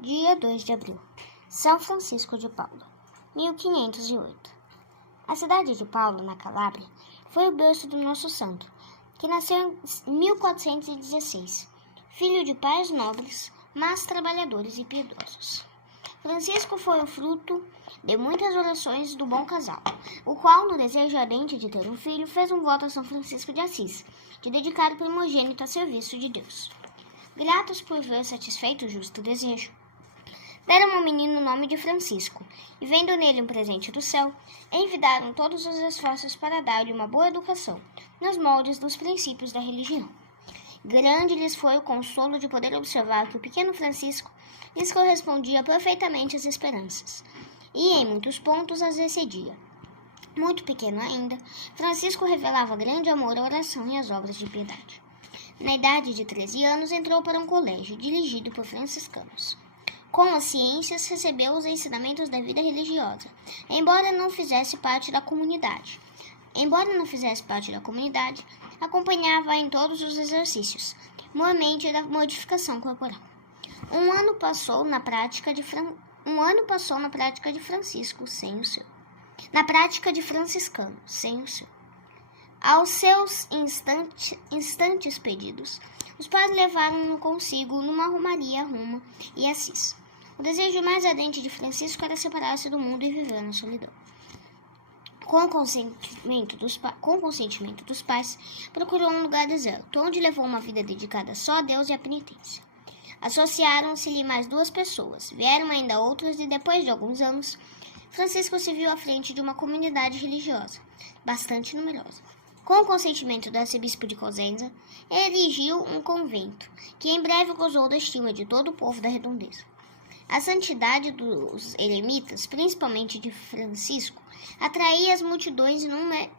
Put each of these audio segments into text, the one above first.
Dia 2 de abril. São Francisco de Paula, 1508. A cidade de Paula, na Calábria, foi o berço do nosso santo, que nasceu em 1416, filho de pais nobres, mas trabalhadores e piedosos. Francisco foi o fruto de muitas orações do bom casal, o qual, no desejo ardente de ter um filho, fez um voto a São Francisco de Assis, de dedicar o primogênito a serviço de Deus. Gratos por ver satisfeito o justo desejo, deram ao menino o nome de Francisco, e vendo nele um presente do céu, envidaram todos os esforços para dar-lhe uma boa educação, nos moldes dos princípios da religião. Grande lhes foi o consolo de poder observar que o pequeno Francisco lhes correspondia perfeitamente às esperanças, e em muitos pontos as excedia. Muito pequeno ainda, Francisco revelava grande amor à oração e às obras de piedade. Na idade de 13 anos, entrou para um colégio dirigido por franciscanos. Com as ciências, recebeu os ensinamentos da vida religiosa, embora não fizesse parte da comunidade. Acompanhava em todos os exercícios, mormente da modificação corporal. Um ano passou na prática de Francisco sem o seu. Na prática de franciscano, sem o seu. Aos seus instantes pedidos, os pais levaram-no consigo numa romaria a Roma e Assis. O desejo mais ardente de Francisco era separar-se do mundo e viver na solidão. Com consentimento dos pais, procurou um lugar deserto, onde levou uma vida dedicada só a Deus e à penitência. Associaram-se-lhe mais 2 pessoas, vieram ainda outras e, depois de alguns anos, Francisco se viu à frente de uma comunidade religiosa, bastante numerosa. Com o consentimento do arcebispo de Cosenza, erigiu um convento, que em breve gozou da estima de todo o povo da redondeza. A santidade dos eremitas, principalmente de Francisco, atraía as multidões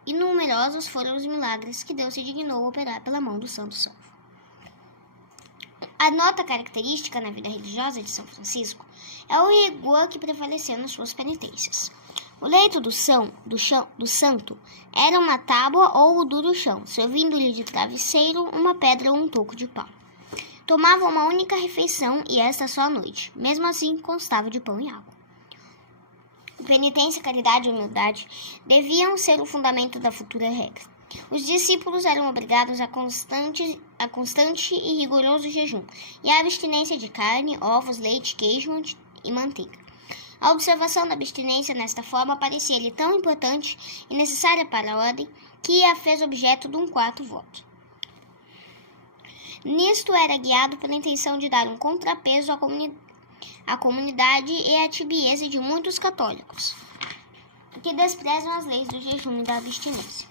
e numerosos foram os milagres que Deus se dignou operar pela mão do santo salvo. A nota característica na vida religiosa de São Francisco é o rigor que prevaleceu nas suas penitências. O leito do santo era uma tábua ou o duro chão, servindo-lhe de travesseiro uma pedra ou um toco de pau. Tomava uma única refeição e esta só à noite. Mesmo assim, constava de pão e água. Penitência, caridade e humildade deviam ser o fundamento da futura regra. Os discípulos eram obrigados a constante e rigoroso jejum e a abstinência de carne, ovos, leite, queijo e manteiga. A observação da abstinência nesta forma parecia-lhe tão importante e necessária para a ordem que a fez objeto de um 4º voto. Nisto era guiado pela intenção de dar um contrapeso à comunidade e à tibieza de muitos católicos, que desprezam as leis do jejum e da abstinência.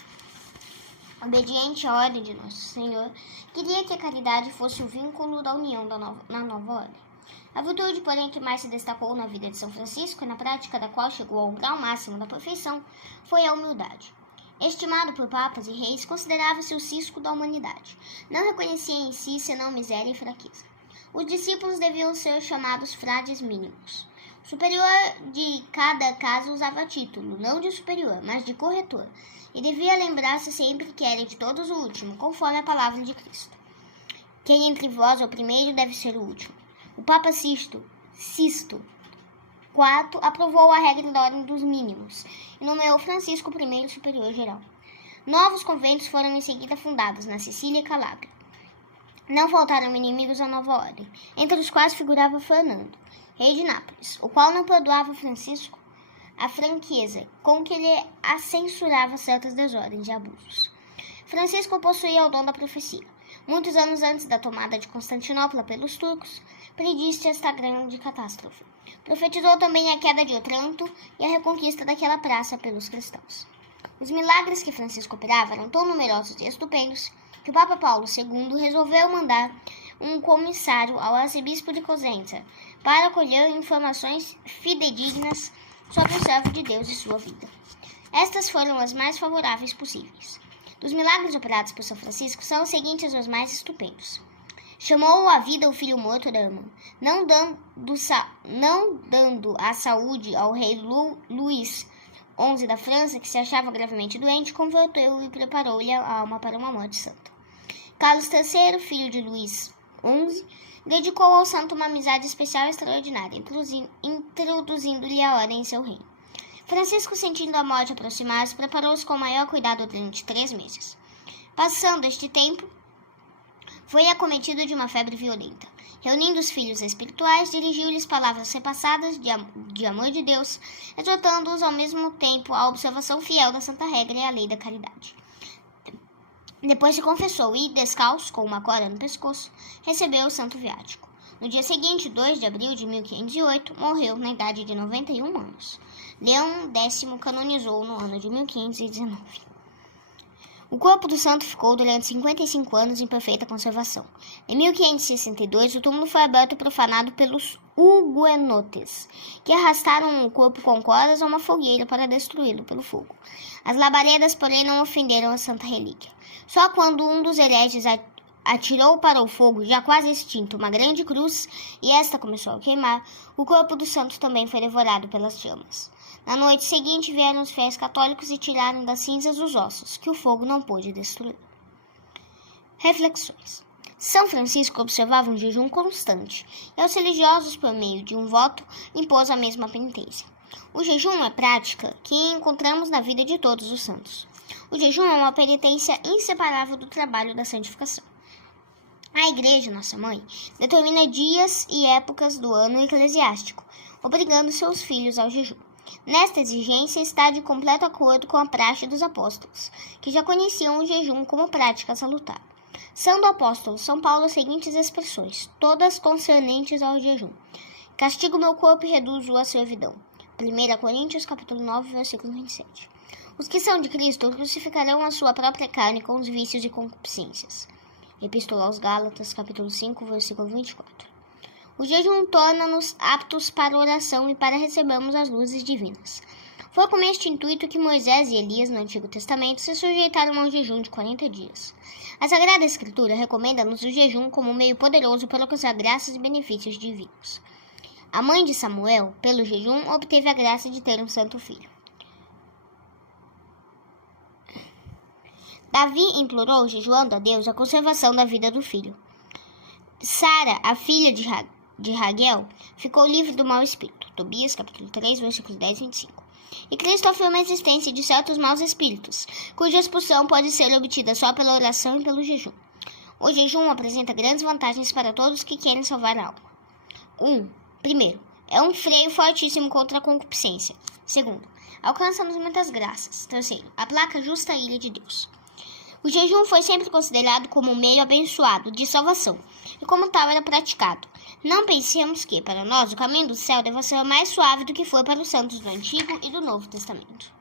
Obediente à ordem de Nosso Senhor, queria que a caridade fosse o vínculo da união na nova ordem. A virtude, porém, que mais se destacou na vida de São Francisco e na prática da qual chegou ao grau máximo da perfeição, foi a humildade. Estimado por papas e reis, considerava-se o cisco da humanidade. Não reconhecia em si senão miséria e fraqueza. Os discípulos deviam ser chamados frades mínimos. O superior de cada casa usava título, não de superior, mas de corretor, e devia lembrar-se sempre que era de todos o último, conforme a palavra de Cristo. Quem entre vós é o primeiro deve ser o último. O Papa Sisto IV aprovou a regra da ordem dos mínimos e nomeou Francisco I superior geral. Novos conventos foram em seguida fundados na Sicília e Calábria. Não faltaram inimigos à nova ordem, entre os quais figurava Fernando, rei de Nápoles, o qual não perdoava a Francisco a franqueza com que ele censurava certas desordens e abusos. Francisco possuía o dom da profecia. Muitos anos antes da tomada de Constantinopla pelos turcos, predisse esta grande catástrofe. Profetizou também a queda de Otranto e a reconquista daquela praça pelos cristãos. Os milagres que Francisco operava eram tão numerosos e estupendos que o Papa Paulo II resolveu mandar um comissário ao arcebispo de Cosenza para colher informações fidedignas sobre o servo de Deus e sua vida. Estas foram as mais favoráveis possíveis. Dos milagres operados por São Francisco, são os seguintes os mais estupendos. Chamou à vida o filho morto da irmã, não dando a saúde ao rei Luís XI da França, que se achava gravemente doente, converteu-o e preparou-lhe a alma para uma morte santa. Carlos III, filho de Luís XI, dedicou ao santo uma amizade especial e extraordinária, introduzindo-lhe a ordem em seu reino. Francisco, sentindo a morte aproximar-se, preparou-se com o maior cuidado durante 3 meses. Passando este tempo, foi acometido de uma febre violenta. Reunindo os filhos espirituais, dirigiu-lhes palavras repassadas de amor de Deus, exortando-os ao mesmo tempo à observação fiel da santa regra e à lei da caridade. Depois se confessou e, descalço, com uma corda no pescoço, recebeu o santo viático. No dia seguinte, 2 de abril de 1508, morreu na idade de 91 anos. Leão X canonizou no ano de 1519. O corpo do santo ficou durante 55 anos em perfeita conservação. Em 1562, o túmulo foi aberto e profanado pelos huguenotes, que arrastaram o corpo com cordas a uma fogueira para destruí-lo pelo fogo. As labaredas, porém, não ofenderam a santa relíquia. Só quando um dos hereges atirou para o fogo, já quase extinto, uma grande cruz, e esta começou a queimar, o corpo do santo também foi devorado pelas chamas. Na noite seguinte vieram os fiéis católicos e tiraram das cinzas os ossos, que o fogo não pôde destruir. Reflexões. São Francisco observava um jejum constante, e aos religiosos, por meio de um voto, impôs a mesma penitência. O jejum é prática que encontramos na vida de todos os santos. O jejum é uma penitência inseparável do trabalho da santificação. A Igreja, nossa mãe, determina dias e épocas do ano eclesiástico, obrigando seus filhos ao jejum. Nesta exigência está de completo acordo com a praxe dos apóstolos, que já conheciam o jejum como prática salutar. São do apóstolo São Paulo as seguintes expressões, todas concernentes ao jejum. Castigo meu corpo e reduzo-o à servidão. 1 Coríntios, capítulo 9, versículo 27. Os que são de Cristo crucificarão a sua própria carne com os vícios e concupiscências. Epístola aos Gálatas, capítulo 5, versículo 24. O jejum torna-nos aptos para a oração e para recebermos as luzes divinas. Foi com este intuito que Moisés e Elias, no Antigo Testamento, se sujeitaram ao jejum de 40 dias. A Sagrada Escritura recomenda-nos o jejum como um meio poderoso para alcançar graças e benefícios divinos. A mãe de Samuel, pelo jejum, obteve a graça de ter um santo filho. Davi implorou, jejuando a Deus, a conservação da vida do filho. Sara, a filha de Raguel, ficou livre do mau espírito. Tobias, capítulo 3, versículos 10 e 25. E Cristo afirma a existência de certos maus espíritos, cuja expulsão pode ser obtida só pela oração e pelo jejum. O jejum apresenta grandes vantagens para todos que querem salvar a alma. Primeiro, é um freio fortíssimo contra a concupiscência. Segundo, alcança-nos muitas graças. Terceiro, aplaca a justa ira de Deus. O jejum foi sempre considerado como um meio abençoado de salvação, e como tal era praticado. Não pensemos que, para nós, o caminho do céu deva ser mais suave do que foi para os santos do Antigo e do Novo Testamento.